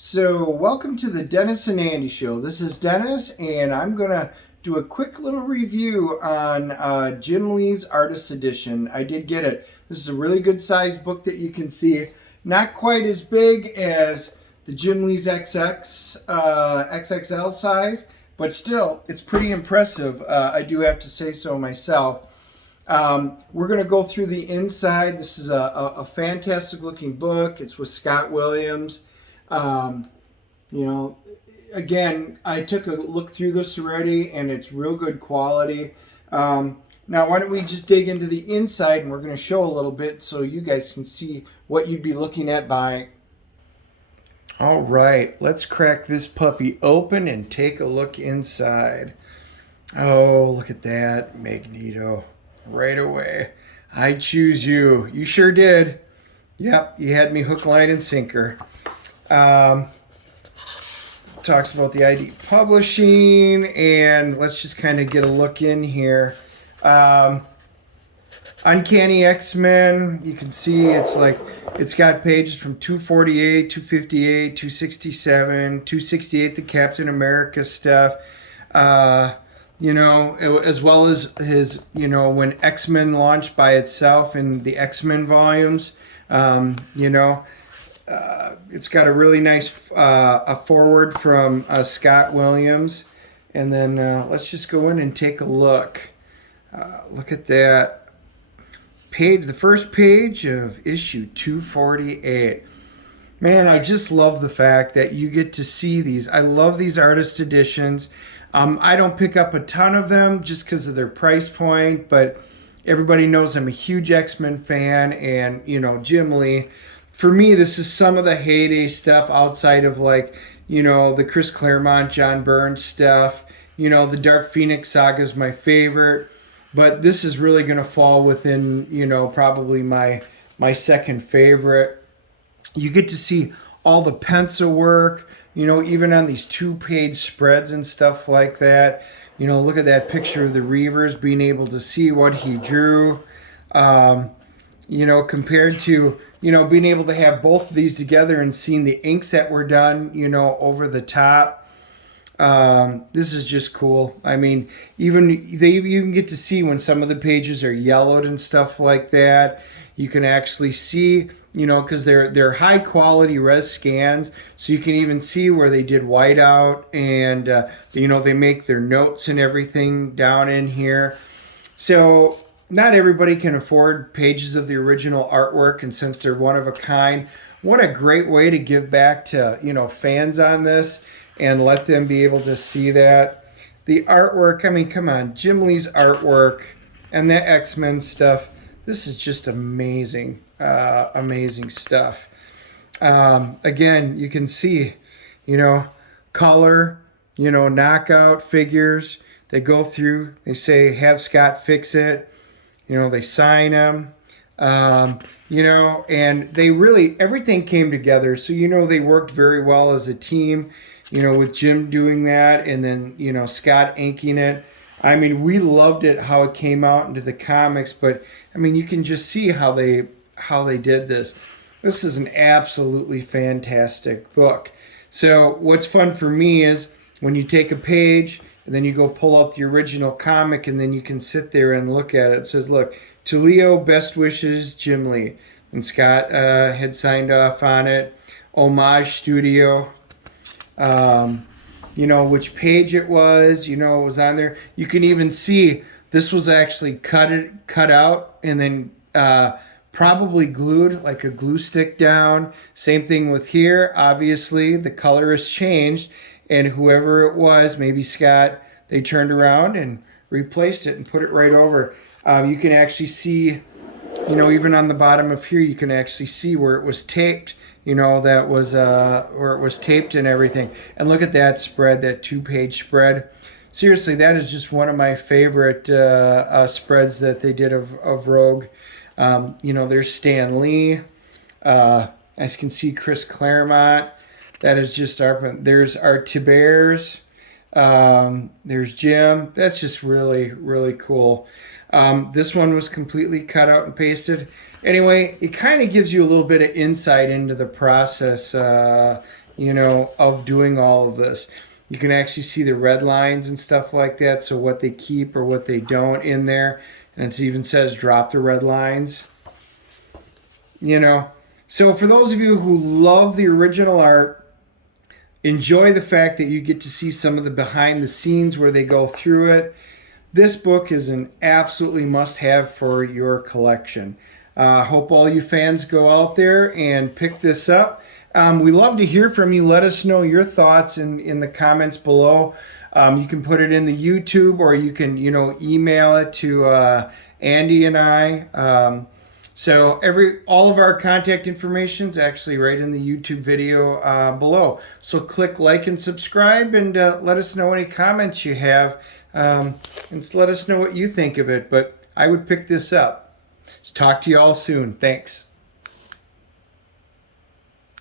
So, welcome to the Dennis and Andy Show. This is Dennis, and I'm going to do a quick little review on Jim Lee's Artist Edition. I did get it. This is a really good sized book that you can see. Not quite as big as the Jim Lee's XXL size, but still, it's pretty impressive. I do have to say so myself. We're going to go through the inside. This is a fantastic looking book. It's with Scott Williams. You know, again, I took a look through this already, and it's real good quality. Now, why don't we just dig into the inside, and we're going to show a little bit so you guys can see what you'd be looking at buying. All right, let's crack this puppy open and take a look inside. Oh, look at that, Magneto. Right away. I choose you. You sure did. Yep, you had me hook, line, and sinker. Talks about the ID publishing, and let's just kind of get a look in here. Uncanny X-Men, you can see it's got pages from 248, 258, 267, 268, the Captain America stuff. As well as his, when X-Men launched by itself in the X-Men volumes, it's got a really nice a forward from Scott Williams. And then let's just go in and take a look. Look at that page, the first page of issue 248. Man, I just love the fact that you get to see these. I love these artist editions. I don't pick up a ton of them just because of their price point, but everybody knows I'm a huge X-Men fan, and, Jim Lee. For me, this is some of the heyday stuff outside of the Chris Claremont, John Byrne stuff. The Dark Phoenix saga is my favorite, but this is really going to fall within, probably my second favorite. You get to see all the pencil work, even on these 2-page spreads and stuff like that. Look at that picture of the Reavers, being able to see what he drew. Compared to, being able to have both of these together and seeing the inks that were done, over the top. This is just cool. I mean, you can get to see when some of the pages are yellowed and stuff like that. You can actually see, because they're high quality res scans, so you can even see where they did whiteout, and they make their notes and everything down in here. So not everybody can afford pages of the original artwork, and since they're one of a kind, what a great way to give back to fans on this and let them be able to see that. The artwork, I mean, come on, Jim Lee's artwork and the X-Men stuff, this is just amazing, amazing stuff. Again, you can see, color, knockout figures. They go through, they say, have Scott fix it. They sign them, and they really, everything came together. So, they worked very well as a team, with Jim doing that, and then, Scott inking it. I mean, we loved it, how it came out into the comics, but I mean, you can just see how they did this. This is an absolutely fantastic book. So what's fun for me is when you take a page and then you go pull out the original comic, and then you can sit there and look at it. It says, look, to Leo, best wishes, Jim Lee. And Scott had signed off on it. Homage Studio. Which page it was, it was on there. You can even see this was actually cut out and then probably glued, like a glue stick down. Same thing with here. Obviously, the color has changed, and whoever it was, maybe Scott, they turned around and replaced it and put it right over. You can actually see, even on the bottom of here, you can actually see where it was taped. That was where it was taped and everything. And look at that spread, that 2-page spread. Seriously, that is just one of my favorite spreads that they did of Rogue. There's Stan Lee. As you can see, Chris Claremont. That is just there's our Tibers. There's Jim. That's just really, really cool. This one was completely cut out and pasted. Anyway, it kind of gives you a little bit of insight into the process, you know, of doing all of this. You can actually see the red lines and stuff like that, so what they keep or what they don't in there. And it even says drop the red lines. You know, so for those of you who love the original art, enjoy the fact that you get to see some of the behind the scenes where they go through it. This book is an absolutely must-have for your collection. Hope all you fans go out there and pick this up. We love to hear from you. Let us know your thoughts in the comments below. You can put it in the YouTube, or you can, you know, email it to Andy and I. So all of our contact information is actually right in the YouTube video below. So click like and subscribe, and let us know any comments you have, and let us know what you think of it. But I would pick this up. Talk to you all soon. Thanks.